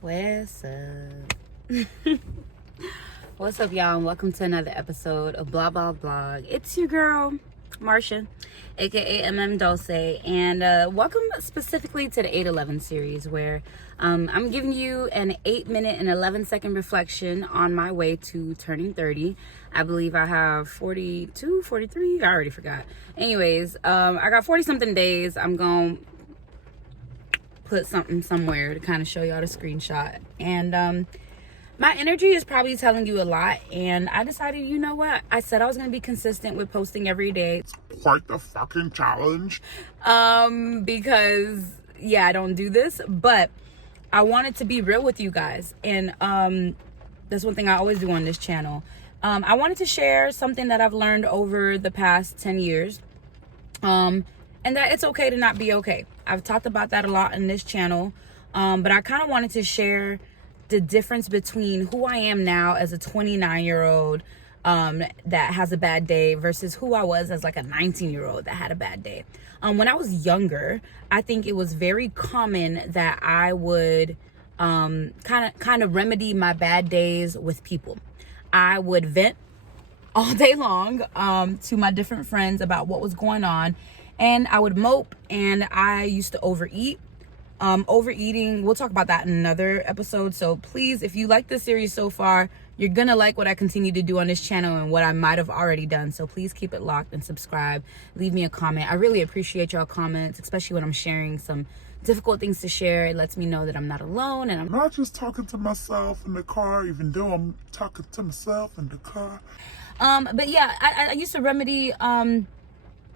What's up? What's up, y'all? And welcome to another episode of Blah Blah Blog. It's your girl, Marsha, aka MM Dulce, and welcome specifically to the 811 series, where I'm giving you an 8-minute and 11-second reflection on my way to turning 30. I believe I have 42, 43. I already forgot. Anyways, I got 40 something days. I'm gonna put something somewhere to kind of show y'all the screenshot, and my energy is probably telling you a lot, and I decided, you know what, I said I was going to be consistent with posting every day. It's quite the fucking challenge. Because yeah, I don't do this, but I wanted to be real with you guys, and that's one thing I always do on this channel. I wanted to share something that I've learned over the past 10 years, and that it's okay to not be okay. I've talked about that a lot in this channel, but I kind of wanted to share the difference between who I am now as a 29-year-old that has a bad day versus who I was as like a 19-year-old that had a bad day. When I was younger, I think it was very common that I would kind of remedy my bad days with people. I would vent all day long to my different friends about what was going on, and I would mope, and I used to overeat. Overeating, we'll talk about that in another episode. So please, if you like this series so far, you're gonna like what I continue to do on this channel and what I might have already done. So please keep it locked and subscribe. Leave me a comment. I really appreciate y'all comments, especially when I'm sharing some difficult things to share. It lets me know that I'm not alone, and I'm Not just talking to myself in the car, even though I'm talking to myself in the car. but yeah, I used to remedy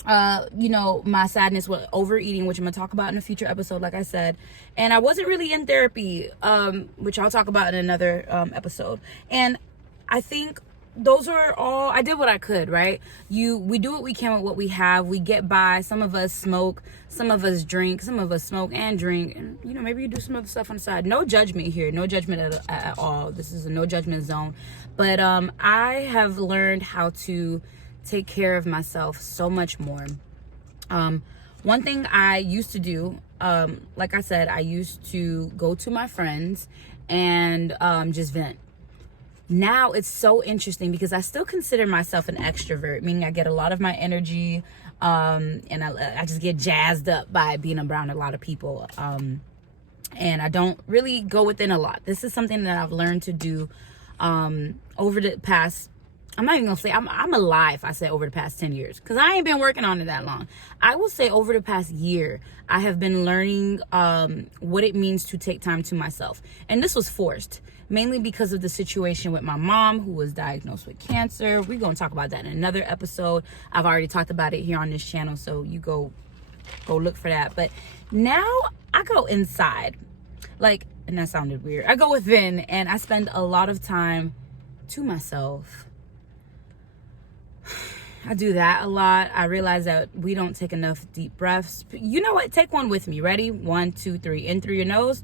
my sadness with overeating, which I'm gonna talk about in a future episode, like I said. And I wasn't really in therapy, which I'll talk about in another episode. And I think those are all, I did what I could, right? We do what we can with what we have. We get by. Some of us smoke, some of us drink, some of us smoke and drink, and maybe you do some other stuff on the side. No judgment here, no judgment at all. This is a no judgment zone. But I have learned how to take care of myself so much more. One thing I used to do, like I said, I used to go to my friends and just vent. Now it's so interesting because I still consider myself an extrovert, meaning I get a lot of my energy, and I just get jazzed up by being around a lot of people, and I don't really go within a lot. This is something that I've learned to do over the past, I'm not even gonna say I'm alive. I say over the past 10 years, because I ain't been working on it that long. I will say over the past year, I have been learning what it means to take time to myself. And this was forced, mainly because of the situation with my mom, who was diagnosed with cancer. We're gonna talk about that in another episode. I've already talked about it here on this channel, so you go look for that. But now I go inside, and that sounded weird. I go within, and I spend a lot of time to myself. I do that a lot. I realize that we don't take enough deep breaths. You know what? Take one with me. Ready? 1, 2, 3. In through your nose.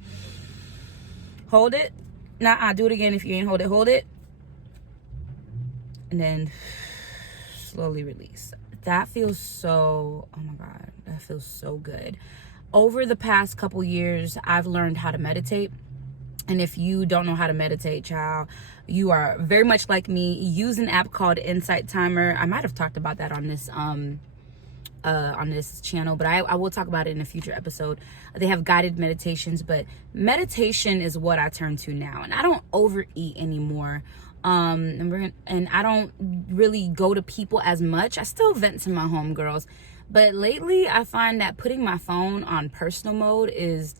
Hold it. Nah, do it again. If you ain't hold it. And then slowly release. That feels so, oh my God, that feels so good. Over the past couple years, I've learned how to meditate. And if you don't know how to meditate, child, you are very much like me. Use an app called Insight Timer. I might have talked about that on this channel, but I will talk about it in a future episode. They have guided meditations, but meditation is what I turn to now. And I don't overeat anymore. And I don't really go to people as much. I still vent to my homegirls, but lately I find that putting my phone on personal mode is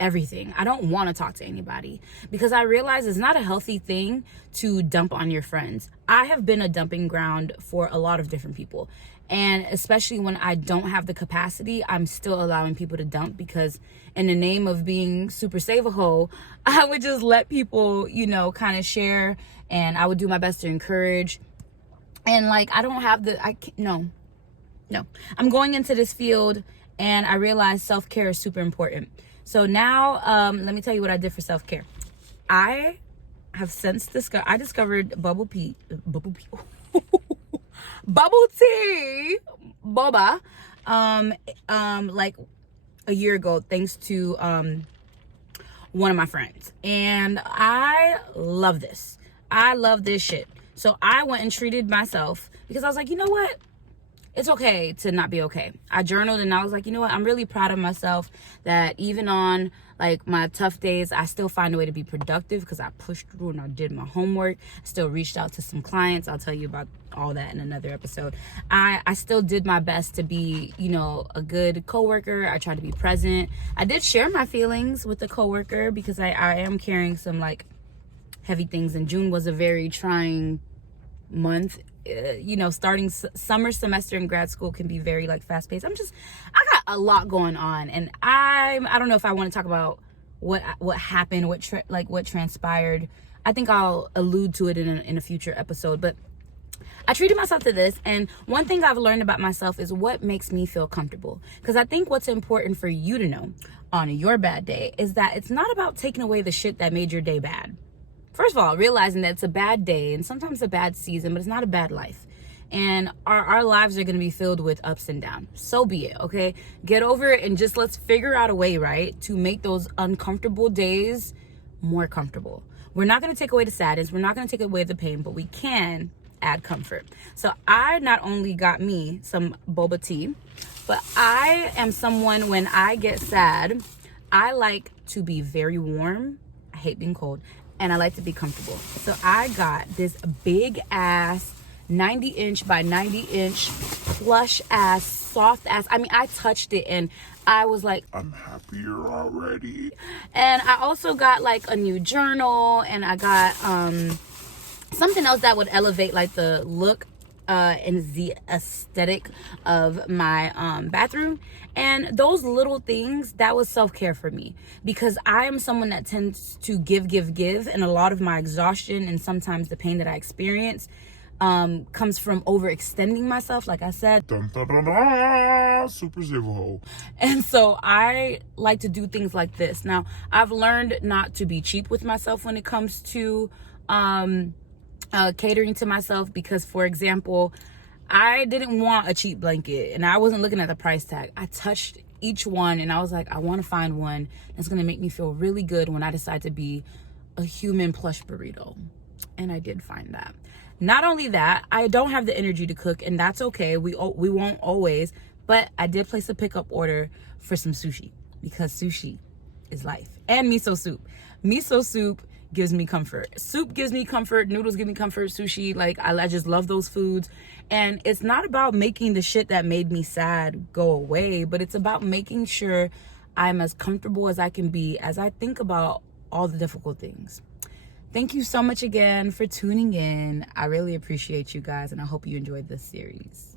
everything. I don't want to talk to anybody because I realize it's not a healthy thing to dump on your friends. I have been a dumping ground for a lot of different people, and especially when I don't have the capacity, I'm still allowing people to dump, because in the name of being super save-a-hole, I would just let people, kind of share, and I would do my best to encourage. And I don't have no, I'm going into this field, and I realize self-care is super important. So now, let me tell you what I did for self-care. I have since discovered bubble tea, boba, like a year ago, thanks to one of my friends. And I love this. I love this shit. So I went and treated myself because I was like, you know what? It's okay to not be okay. I journaled and I was like, you know what? I'm really proud of myself that even on like my tough days, I still find a way to be productive because I pushed through and I did my homework. I still reached out to some clients. I'll tell you about all that in another episode. I still did my best to be, you know, a good coworker. I tried to be present. I did share my feelings with the coworker because I am carrying some like heavy things, and June was a very trying month. You know, starting summer semester in grad school can be very like fast paced. I got a lot going on, and I don't know if I want to talk about what happened, what transpired. I think I'll allude to it in a future episode, but I treated myself to this, and one thing I've learned about myself is what makes me feel comfortable. Because I think what's important for you to know on your bad day is that it's not about taking away the shit that made your day bad. First of all, realizing that it's a bad day and sometimes a bad season, but it's not a bad life. And our lives are going to be filled with ups and downs. So be it, okay? Get over it and just let's figure out a way, right, to make those uncomfortable days more comfortable. We're not going to take away the sadness. We're not going to take away the pain, but we can add comfort. So I not only got me some boba tea, but I am someone, when I get sad, I like to be very warm. I hate being cold. And I like to be comfortable. So I got this big ass 90-inch by 90-inch plush ass, soft ass. I mean, I touched it and I was like, I'm happier already. and I also got like a new journal, and I got something else that would elevate like the look and the aesthetic of my bathroom. And those little things, that was self-care for me, because I am someone that tends to give, and a lot of my exhaustion and sometimes the pain that I experience comes from overextending myself, like I said. Dun, dun, dun, dun, super zero. And so I like to do things like this. Now, I've learned not to be cheap with myself when it comes to catering to myself, because, for example, I didn't want a cheap blanket and I wasn't looking at the price tag. I touched each one and I was like, I want to find one that's going to make me feel really good when I decide to be a human plush burrito. And I did find that. Not only that, I don't have the energy to cook, and that's okay. We won't always, but I did place a pickup order for some sushi, because sushi is life. And miso soup. Miso soup gives me comfort. Soup gives me comfort. Noodles give me comfort. Sushi, like, I just love those foods. And it's not about making the shit that made me sad go away, but it's about making sure I'm as comfortable as I can be as I think about all the difficult things. Thank you so much again for tuning in. I really appreciate you guys, and I hope you enjoyed this series.